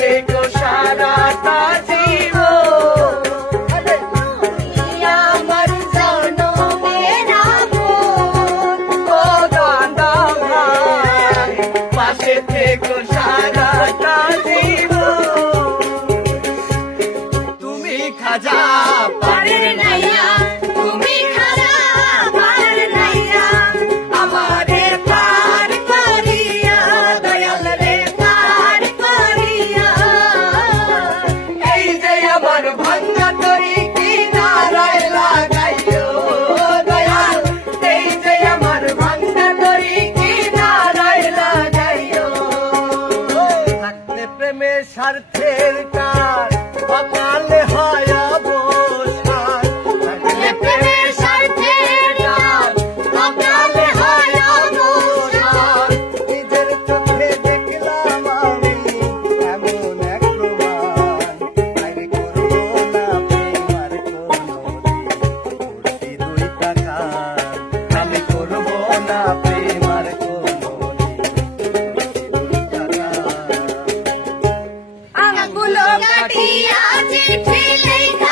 থেকো সারাটা জীবন, আমার জনমের আপন। ও দাদা ভাই পাশে থেকো সারাটা জীবন। তুমি খাজা পারের নাইয়া, তুমি খাজা পারের নাইয়া, আমারে পার করিয়া, দয়াল রে পার করিয়া। এই যে আমার ভাঙ্গা তরি কিনারায় লাগাইও দয়াল, এই যে আমার ভাঙ্গা তরি কিনারায় লাগাইও। থাকলে প্রেমের স্বার্থের কার অকালে হয় অবসান, থাকলে প্রেমের স্বার্থের কার অকালে হয় অবসান। নিজের চোখে দেখলাম আমি এমন এক প্রমাণ, আরে করবো না প্রেম আর কোনোদিন, করছি দুই টাকার। আমি করবো না প্রেম আর কোনোদিন, করছি দুই টাকার। আঙ্গুলো কাটিয়া চিঠি লেখা